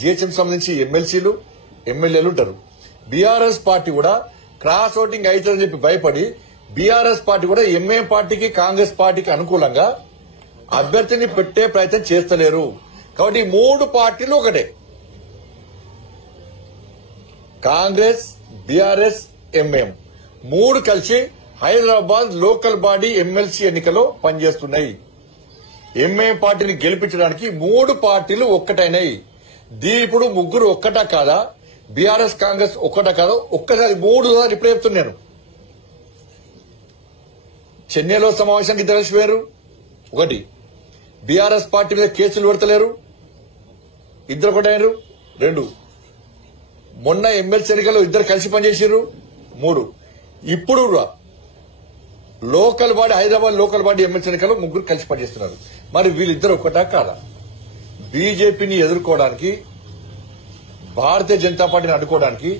GHM సంబంధించి ఎమ్మెల్సీలు ఎమ్మెల్యేలు ఉంటారు. బీఆర్ఎస్ పార్టీ కూడా క్రాస్ ఓటింగ్ అవుతుందని చెప్పి భయపడి బీఆర్ఎస్ పార్టీ కూడా ఎంఐఎం పార్టీకి కాంగ్రెస్ పార్టీకి అనుకూలంగా అభ్యర్థిని పెట్టే ప్రయత్నం చేస్తలేరు. కాబట్టి 3 పార్టీలు ఒకటే, కాంగ్రెస్, బీఆర్ఎస్, ఎంఐఎం 3 కలిసి హైదరాబాద్ లోకల్ బాడీ ఎమ్మెల్సీ ఎన్నికలో పనిచేస్తున్నాయి. ఎంఐఎం పార్టీని గెలిపించడానికి 3 పార్టీలు ఒక్కటైనాయి. ఇప్పుడు ముగ్గురు ఒక్కటా కాదా, బీఆర్ఎస్ కాంగ్రెస్ ఒక్కటా కాదా, ఒక్కసారి 3 సార్లు ఇప్పుడే చెప్తున్నాను. చెన్నైలో సమావేశానికి ఇద్దరు కలిసి వేరు. ఒకటి, బీఆర్ఎస్ పార్టీ మీద కేసులు పెడతలేరు, ఇద్దరు ఒకటైనరు. 2, మొన్న ఎమ్మెల్సీ ఎన్నికల్లో ఇద్దరు కలిసి పనిచేసారు. 3, ఇప్పుడు local body Hyderabad local body MLC ఎన్నికల్లో ముగ్గురు కలిసి పనిచేస్తున్నారు. మరి వీళ్ళిద్దరు ఒక్కటా కాదా? బీజేపీని ఎదుర్కోవడానికి, భారతీయ జనతా పార్టీని అడ్డుకోవడానికి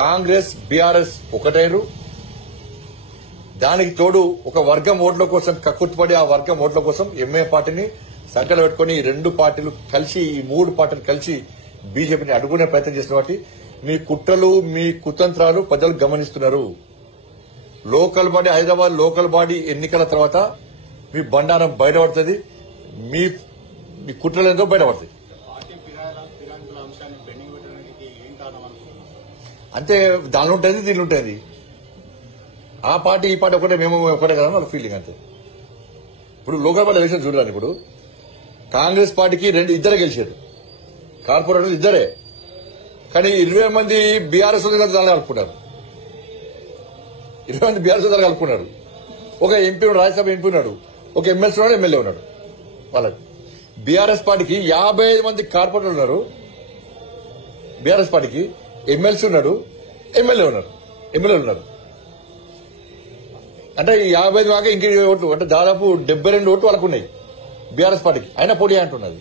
కాంగ్రెస్, బీఆర్ఎస్ ఒకటైరు. దానికి తోడు ఒక వర్గం ఓట్ల కోసం కక్కుర్తిపడి ఆ వర్గం ఓట్ల కోసం ఎంఐ పార్టీని సంకలు పెట్టుకుని ఈ 2 పార్టీలు కలిసి, ఈ 3 పార్టీలు కలిసి బీజేపీని అడ్డుకునే ప్రయత్నం చేసిన వాటి మీ కుట్రలు, మీ కుతంత్రాలు ప్రజలు గమనిస్తున్నారు. Local body Hyderabad local body ఎన్నికల తర్వాత మీ బండారం బయటపడుతుంది, మీ కుట్రలు ఏందో బయటపడుతుంది. అంతే, దానిలో ఉంటుంది, దీనిలో ఉంటుంది. ఆ పార్టీ ఈ పార్టీ ఒకటే, మేము ఒకటే కదా వాళ్ళ ఫీలింగ్ అంతే. ఇప్పుడు లోకల్ బాడీ ఎలక్షన్ చూడాలి. ఇప్పుడు కాంగ్రెస్ పార్టీకి ఇద్దరే గెలిచారు, కార్పొరేటర్లు ఇద్దరే. కానీ 20 మంది బీఆర్ఎస్ దాన్ని కలుపుకున్నారు. 20 మంది బీఆర్ఎస్ దాన్ని కలుపుకున్నారు. ఒక ఎంపీ ఉన్నాడు, రాజ్యసభ ఎంపీ ఉన్నాడు, ఒక ఎమ్మెల్సీ ఉన్నాడు, ఎమ్మెల్యే ఉన్నాడు. వాళ్ళకి బీఆర్ఎస్ పార్టీకి 55 మంది కార్పొరేటర్లు ఉన్నారు. బీఆర్ఎస్ పార్టీకి ఎమ్మెల్సీ ఉన్నాడు, ఎమ్మెల్యేలు ఉన్నారు. అంటే 55 దాకా ఇంక ఓట్లు, అంటే దాదాపు 72 ఓట్లు వాళ్ళకు ఉన్నాయి బీఆర్ఎస్ పార్టీకి. అయినా పోటీ అంటున్నది.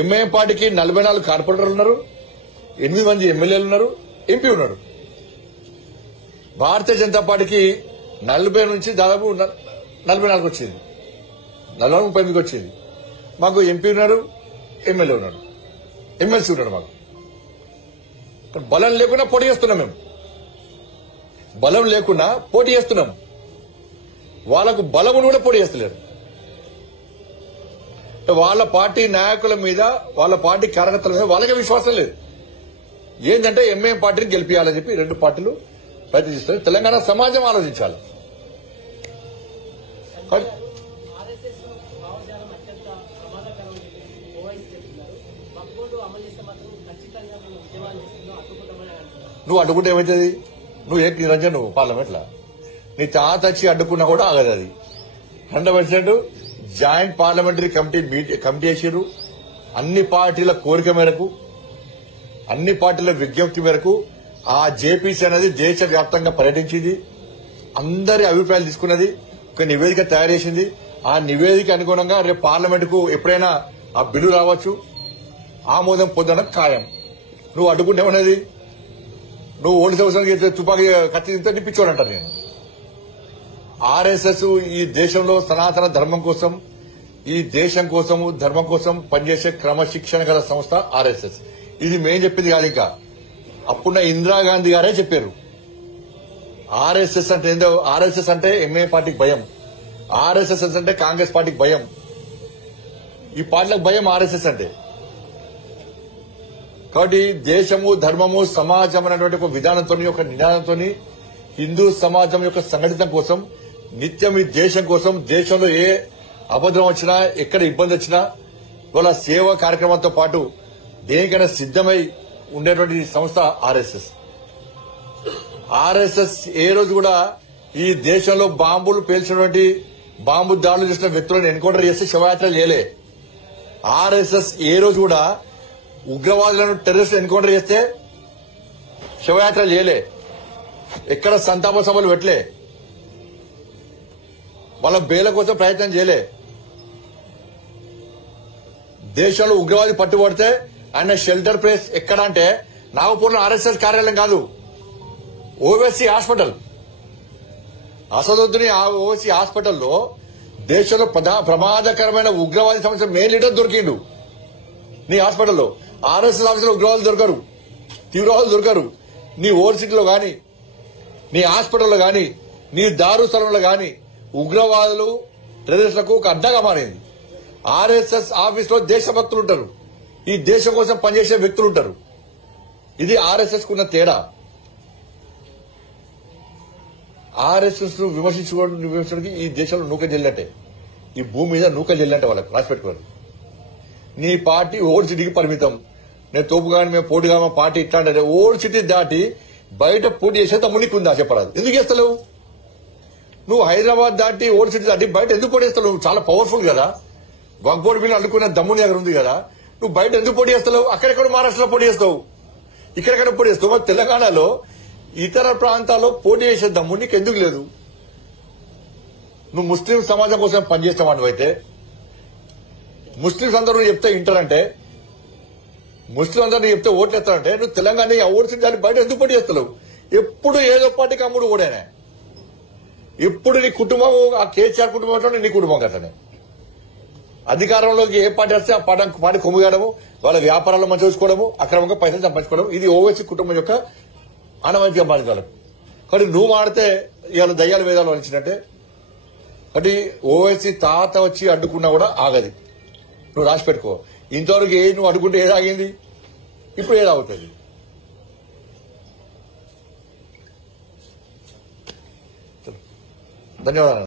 ఎంఐఎం పార్టీకి 44 కార్పొరేటర్లు ఉన్నారు, 8 మంది ఎమ్మెల్యేలు ఉన్నారు, ఎంపీ ఉన్నాడు. భారతీయ జనతా పార్టీకి 40 నుంచి దాదాపు 44 వచ్చింది, 40-38 వచ్చింది. మాకు ఎంపీ ఉన్నాడు, ఎమ్మెల్యే ఉన్నాడు, ఎమ్మెల్సీ ఉన్నాడు. మాకు బలం లేకుండా పోటీ చేస్తున్నాం. మేము బలం లేకుండా పోటీ చేస్తున్నాం. వాళ్లకు బలమును కూడా పోటీ చేస్తలేరు. వాళ్ళ పార్టీ నాయకుల మీద, వాళ్ళ పార్టీ కార్యకర్తల మీద వాళ్ళకే విశ్వాసం లేదు. ఏంటంటే ఎంఐఎం పార్టీని గెలిపించాలని చెప్పి 2 పార్టీలు ప్రయత్నిస్తారు. తెలంగాణ సమాజం ఆలోచించాలి. నువ్వు అడ్డుకుంటే ఏమవుతుంది? నువ్వు ఏంటి నిరంజన్, నువ్వు పార్లమెంట్లో నీ తాత వచ్చి అడ్డుకున్నా కూడా ఆగదు. అది 100% జాయింట్ పార్లమెంటరీ కమిటీ వేసారు. అన్ని పార్టీల కోరిక మేరకు, అన్ని పార్టీల విజ్ఞప్తి మేరకు ఆ జేపీసీ అనేది దేశవ్యాప్తంగా పర్యటించింది. అందరి అభిప్రాయాలు తీసుకున్నది, ఒక నివేదిక తయారు చేసింది. ఆ నివేదిక అనుగుణంగా రేపు పార్లమెంటుకు ఎప్పుడైనా ఆ బిల్లు రావచ్చు, ఆమోదం పొందడం ఖాయం. నువ్వు అడ్డుకుంటేమన్నది, నువ్వు ఓల్డ్ సంవత్సరానికి తుపాకీ కత్తి నిప్పించోడంటారు. నేను ఆర్ఎస్ఎస్ ఈ దేశంలో సనాతన ధర్మం కోసం, ఈ దేశం కోసము ధర్మం కోసం పనిచేసే క్రమశిక్షణ గల సంస్థ ఆర్ఎస్ఎస్. ఇది మేం చెప్పింది కాదు. ఇంకా అప్పుడున్న ఇందిరాగాంధీ గారే చెప్పారు. ఆర్ఎస్ఎస్ అంటే ఏందో, ఆర్ఎస్ఎస్ అంటే ఎంఏ పార్టీకి భయం, ఆర్ఎస్ఎస్ అంటే కాంగ్రెస్ పార్టీకి భయం, ఈ పార్టీలకు భయం ఆర్ఎస్ఎస్ అంటే. కాబట్టి దేశము, ధర్మము, సమాజం అనేటువంటి ఒక విధానంతో, ఒక నినాదంతో హిందూ సమాజం యొక్క సంఘటితం కోసం నిత్యం ఈ దేశం కోసం, దేశంలో ఏ అబద్ధం వచ్చినా, ఎక్కడ ఇబ్బంది వచ్చినా వాళ్ళ సేవా కార్యక్రమంతో పాటు దేనికైనా సిద్దమై ఉండేటువంటి సంస్థ ఆర్ఎస్ఎస్. ఆర్ఎస్ఎస్ ఏ రోజు కూడా ఈ దేశంలో బాంబులు పేల్చినటువంటి, బాంబు దాడులు చేసిన వ్యక్తులను ఎన్కౌంటర్ చేస్తే శవయాత్రలు చేయలే. ఆర్ఎస్ఎస్ ఏ రోజు కూడా ఉగ్రవాదులను, టెర్రరిస్ట్ ఎన్కౌంటర్ చేస్తే శవయాత్రలు చేయలే, ఎక్కడ సంతాప సభలు పెట్టలే, వాళ్ళ బేల కోసం ప్రయత్నం చేయలే. దేశంలో ఉగ్రవాది పట్టుబడితే ఆయన షెల్టర్ ప్లేస్ ఎక్కడ అంటే నాగపూర్లో ఆర్ఎస్ఎస్ కార్యాలయం కాదు, ఓవైసీ హాస్పిటల్. అసదుద్దీన్ ఓవైసీ హాస్పిటల్లో దేశంలో ప్రమాదకరమైన ఉగ్రవాది సమస్య మెయిన్ లీడర్ దొరికిండు. నీ హాస్పిటల్లో ఆర్ఎస్ఎస్ ఆఫీసులో ఉగ్రవాదులు దొరకరు, తీవ్రవాదులు దొరకరు. నీ ఓవర్సిటీలో గాని, నీ హాస్పిటల్లో గాని, నీ దారు స్థలంలో గాని ఉగ్రవాదులు టెర్రరిస్టులకు ఒక అడ్డగా మారింది. ఆర్ఎస్ఎస్ ఆఫీసులో దేశభక్తులు ఉంటారు, ఈ దేశం కోసం పనిచేసే వ్యక్తులు ఉంటారు. ఇది ఆర్ఎస్ఎస్ కున్న తేడా. ఆర్ఎస్ఎస్ విమర్శించడానికి ఈ దేశంలో నూక జల్లంటే, ఈ భూమి మీద నూక జల్లంటే వాళ్ళకి రాసి పెట్టుకోవాలి. నీ పార్టీ ఓల్డ్ సిటీకి పరిమితం. నేను తోపుగాని మేము పోటీగా మా పార్టీ ఇట్లా అంటే ఓల్డ్ సిటీ దాటి బయట పోటీ చేసే తమ్మునికి ఉందా చెప్పరాదు. ఎందుకు చేస్తలేవు? నువ్వు హైదరాబాద్ దాటి ఓల్డ్ సిటీ దాటి బయట ఎందుకు పోటీ చేస్తావు? నువ్వు చాలా పవర్ఫుల్ కదా, వగ్బోర్డు మీద అనుకున్న దమ్ముని దగ్గర ఉంది కదా, నువ్వు బయట ఎందుకు పోటీ చేస్తావు? అక్కడెక్కడ మహారాష్ట్రలో పోటీ చేస్తావు, ఇక్కడెక్కడ పోటీ చేస్తావు. మరి తెలంగాణలో ఇతర ప్రాంతాల్లో పోటీ చేసే దమ్ము నీకు ఎందుకు లేదు? నువ్వు ముస్లిం సమాజం కోసం పనిచేస్తావు అయితే ముస్లింస్ అందరూ చెప్తే ఇంటారంటే, ముస్లిం అందరూ చెప్తే ఓట్లు ఎత్తారంటే, నువ్వు తెలంగాణ ఓడిసిన దాన్ని బయట ఎందుకు పోటీ చేస్తలేవు? ఎప్పుడు ఏదో పార్టీకి అమ్ముడు ఓడేనే. ఎప్పుడు నీ కుటుంబం ఆ కేసీఆర్ కుటుంబం నీ కుటుంబం కట్టనే. అధికారంలోకి ఏ పార్టీ వస్తే ఆ పార్టీ కొమ్ముగాడము, వాళ్ళ వ్యాపారాలు మంచి చూసుకోవడము, అక్రమంగా పైసలు సంపాదించుకోవడం, ఇది ఓవైసీ కుటుంబం యొక్క ఆనవాయితీగా మారింది వాళ్ళకు. కానీ నువ్వు మాడితే ఇవాళ దయ్యాల వేదాలు వలిచినట్టే. కాబట్టి ఓవైసీ తాత వచ్చి అడ్డుకున్నా కూడా ఆగది. నువ్వు రాసి పెట్టుకో. ఇంతవరకు నువ్వు అడ్డుకుంటే ఏదాగింది, ఇప్పుడు ఏదాగుతుంది. ధన్యవాదాలు.